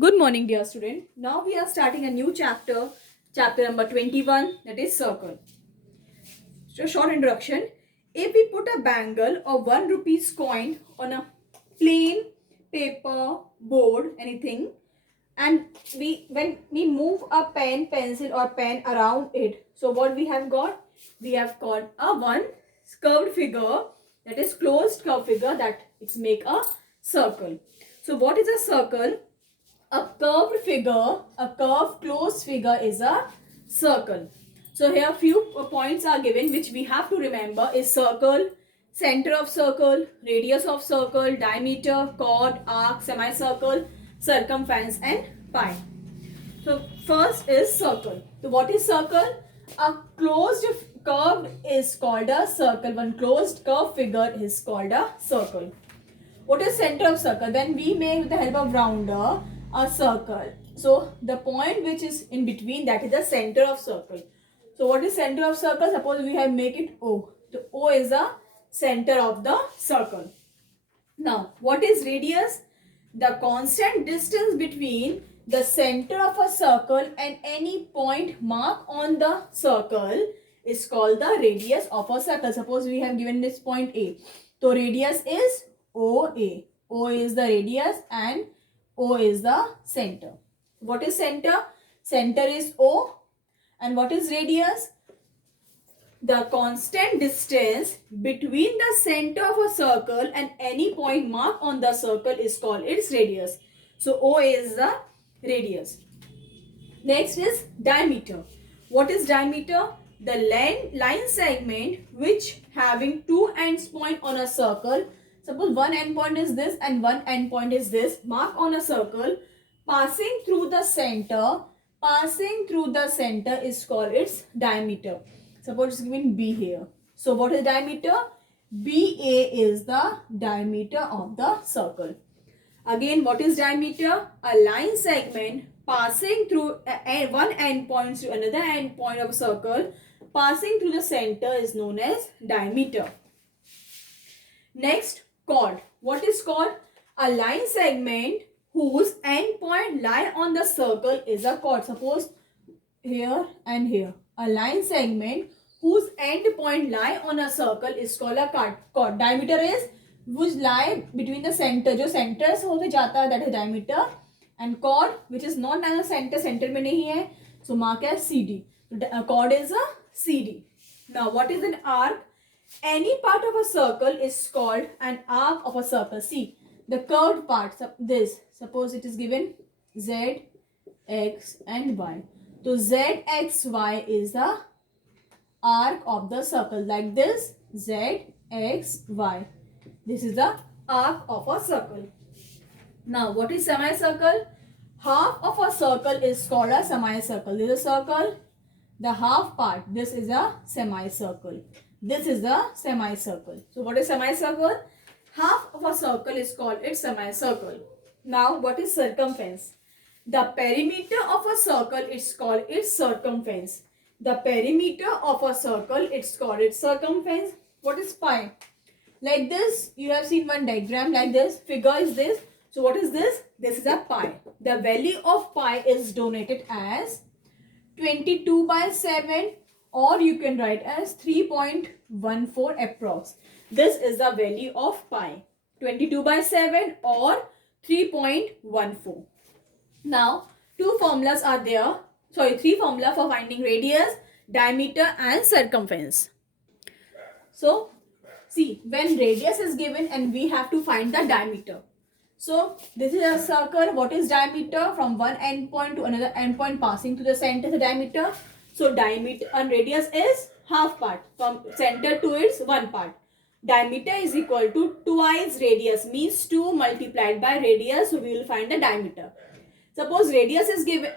Good morning, dear student. Now we are starting a new chapter, chapter number 21, that is circle. So, short introduction. If we put a bangle or 1 rupees coin on a plain paper, board, anything, and when we move a pen, pencil or pen around it, so what we have got? We have got a one curved figure, that is closed curved figure, that it's make a circle. So what is a circle? A curved figure, a curved closed figure is a circle. So here few points are given which we have to remember is circle, center of circle, radius of circle, diameter, chord, arc, semicircle, circumference and pi. So first is circle. So what is circle? A closed curved is called a circle. One closed curved figure is called a circle. What is center of circle? Then we make with the help of rounder a circle. So the point which is in between, that is the center of circle. So what is center of circle? Suppose we have make it O. So O is the center of the circle. Now what is radius? The constant distance between the center of a circle and any point marked on the circle is called the radius of a circle. Suppose we have given this point A. So radius is OA. O is the radius and O is the center. What is center? Center is O. And what is radius? The constant distance between the center of a circle and any point marked on the circle is called its radius. So O is the radius. Next is diameter. What is diameter? The line segment which having two ends point on a circle. Suppose one end point is this and one end point is this. Mark on a circle. Passing through the center is called its diameter. Suppose it's given B here. So what is diameter? BA is the diameter of the circle. Again, what is diameter? A line segment passing through one end point to another end point of a circle, passing through the center is known as diameter. Next, chord. What is chord? A line segment whose end point lie on the circle is a chord. Suppose here and here. A line segment whose end point lie on a circle is called a chord. Diameter is which lie between the center. जो center से होते जाता है, that is diameter. And chord which is not in the center, center में नहीं है, so mark as CD. A chord is a CD. Now what is an arc? Any part of a circle is called an arc of a circle. See the curved part. This, suppose it is given Z, X and Y. So Z, X, Y is the arc of the circle, like this. Z, X, Y. This is the arc of a circle. Now what is semicircle? Half of a circle is called a semicircle. This is a circle. The half part, this is a semicircle. This is the semicircle. So what is semicircle? Half of a circle is called its semicircle. Now what is circumference? The perimeter of a circle is called its circumference. The perimeter of a circle is called its circumference. What is pi? Like this, you have seen one diagram like this. Figure is this. So what is this? This is a pi. The value of pi is denoted as 22/7, or you can write as 3.14 approx. This is the value of pi. 22/7 or 3.14. Now, two formulas are there. Three formula for finding radius, diameter and circumference. So, see, when radius is given and we have to find the diameter. So, this is a circle. What is diameter? From one end point to another end point passing to the center is the diameter. So, diameter and radius is half part. From center to its one part. Diameter is equal to twice radius, means 2 multiplied by radius. So, we will find the diameter. Suppose radius is given,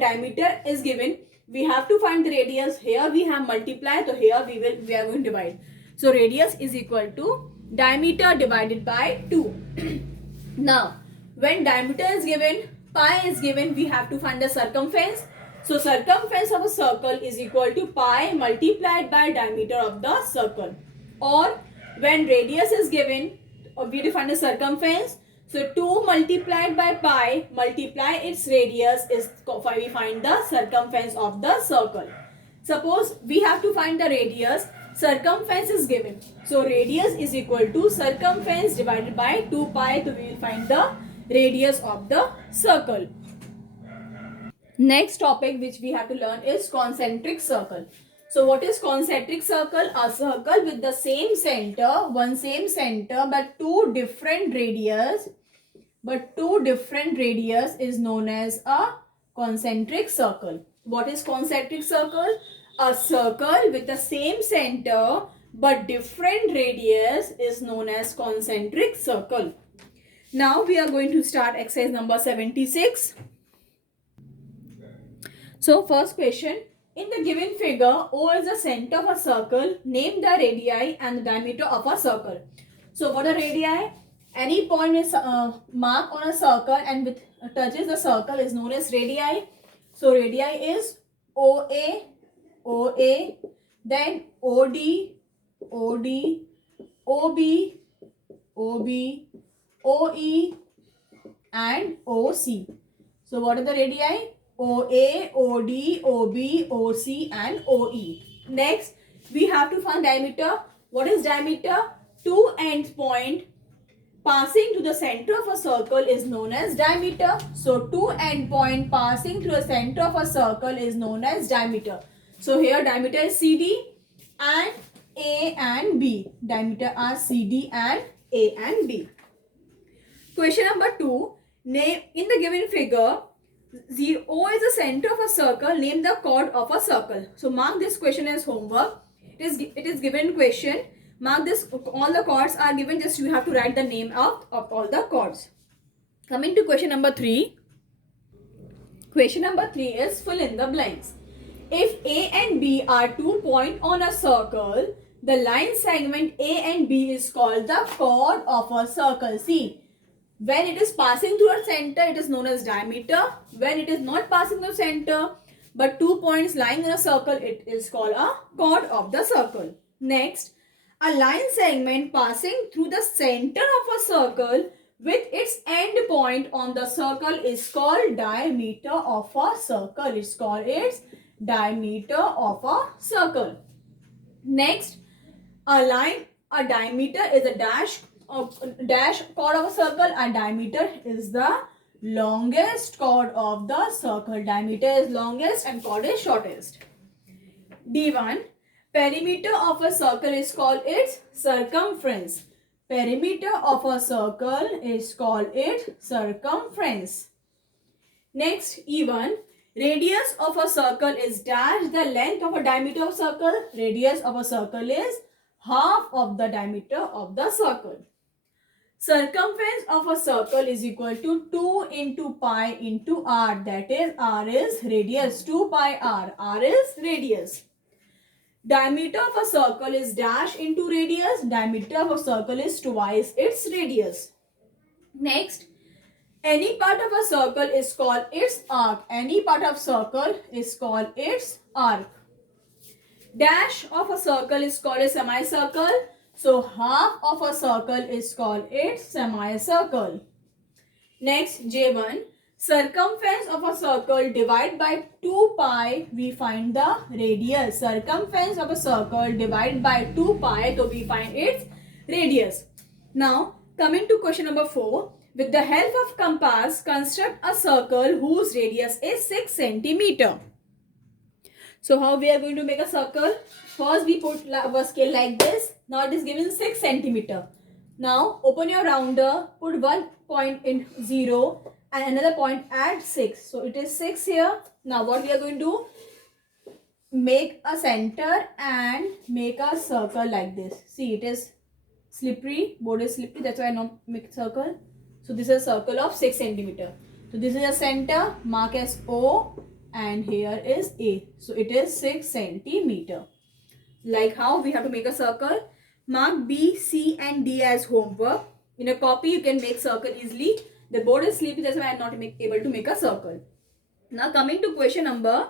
diameter is given, we have to find the radius. Here we have multiply, so here we are going to divide. So radius is equal to diameter divided by 2. Now, when diameter is given, pi is given, we have to find the circumference. So circumference of a circle is equal to pi multiplied by diameter of the circle. Or when radius is given, we define the circumference. So 2 multiplied by pi multiply its radius is why we find the circumference of the circle. Suppose we have to find the radius, circumference is given. So radius is equal to circumference divided by 2 pi. So we will find the radius of the circle. Next topic which we have to learn is concentric circle. So what is concentric circle? A circle with the same center, one same center but two different radius is known as a concentric circle. What is concentric circle? A circle with the same center but different radius is known as concentric circle. Now we are going to start exercise number 76. So first question, in the given figure, O is the center of a circle. Name the radii and the diameter of a circle. So what are radii? Any point is marked on a circle and with touches the circle is known as radii. So radii is OA, OA, then OD, OD, OB, OB, OE and OC. So what are the radii? OA, OD, OB, OC and OE. Next, we have to find diameter. What is diameter? Two end point passing to the center of a circle is known as diameter. So two end point passing through the center of a circle is known as diameter. So here diameter is CD and A and B. Diameter are CD and A and B. Question number 2. Name in the given figure, O is the center of a circle. Name the chord of a circle. So mark this question as homework. It is given question. Mark this. All the chords are given. Just you have to write the name of all the chords. Coming to question number 3. Question number 3 is fill in the blanks. If A and B are 2 points on a circle, the line segment A and B is called the chord of a circle. See. When it is passing through a center, it is known as diameter. When it is not passing through the center, but 2 points lying in a circle, it is called a chord of the circle. Next, a line segment passing through the center of a circle with its end point on the circle is called diameter of a circle. It's called its diameter of a circle. Next, a diameter is a dash chord of a circle and diameter is the longest chord of the circle. Diameter is longest and chord is shortest. D1. Perimeter of a circle is called its circumference. Perimeter of a circle is called its circumference. Next, E1. Radius of a circle is dash the length of a diameter of circle. Radius of a circle is half of the diameter of the circle. Circumference of a circle is equal to 2 into pi into r. That is, r is radius. 2 pi r. R is radius. Diameter of a circle is dash into radius. Diameter of a circle is twice its radius. Next, any part of a circle is called its arc. Any part of circle is called its arc. Dash of a circle is called a semicircle. So half of a circle is called its semicircle. Next, J1. Circumference of a circle divided by 2 pi, we find the radius. Circumference of a circle divided by 2 pi, so we find its radius. Now, coming to question number 4. With the help of compass, construct a circle whose radius is 6 centimeter. So how we are going to make a circle? First we put our scale like this. Now it is given 6 centimeter. Now open your rounder, put one point in 0 and another point at 6. So it is 6 here. Now what we are going to do? Make a center and make a circle like this. See, it is slippery, board is slippery, that's why I not make a circle. So this is a circle of 6 centimeter. So this is a center, mark as O and here is A. So it is 6 centimeter. Like how we have to make a circle. Mark B, C and D as homework. In a copy you can make circle easily. The board is sleepy, that's why I am not able to make a circle. Now coming to question number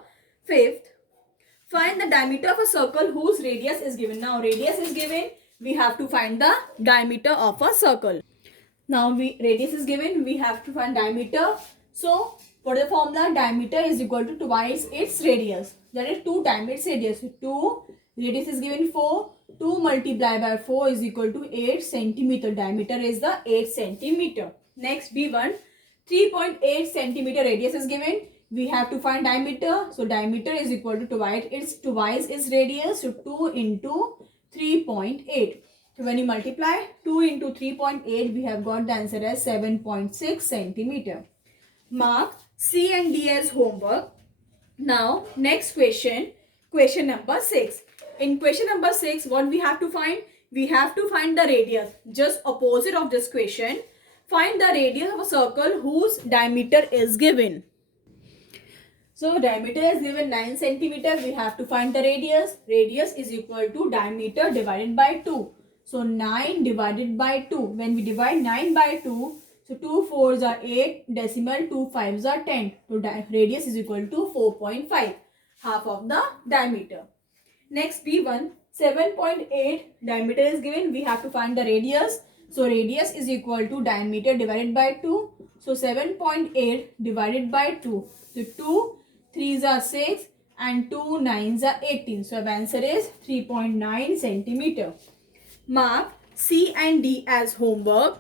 5th. Find the diameter of a circle whose radius is given. Now radius is given. We have to find the diameter of a circle. Now radius is given, we have to find diameter. So for the formula, diameter is equal to twice its radius. That is 2 times its radius. So 2, radius is given 4. 2 multiplied by 4 is equal to 8 centimeter. Diameter is the 8 centimeter. Next B1, 3.8 centimeter radius is given. We have to find diameter. So diameter is equal to twice its radius. So 2 into 3.8. So when you multiply 2 into 3.8, we have got the answer as 7.6 centimeter. Mark C and D as homework. Now next question, question number 6. In question number 6, what we have to find? We have to find the radius. Just opposite of this question. Find the radius of a circle whose diameter is given. So diameter is given 9 centimeter. We have to find the radius. Radius is equal to diameter divided by 2. So 9 divided by 2. When we divide 9 by 2, so 2 4s are 8, decimal 2 5s are 10. So radius is equal to 4.5, half of the diameter. Next B1, 7.8 diameter is given. We have to find the radius. So radius is equal to diameter divided by 2. So 7.8 divided by 2. So 2 3s are 6 and 2 9s are 18. So the answer is 3.9 centimeter. Mark C and D as homework.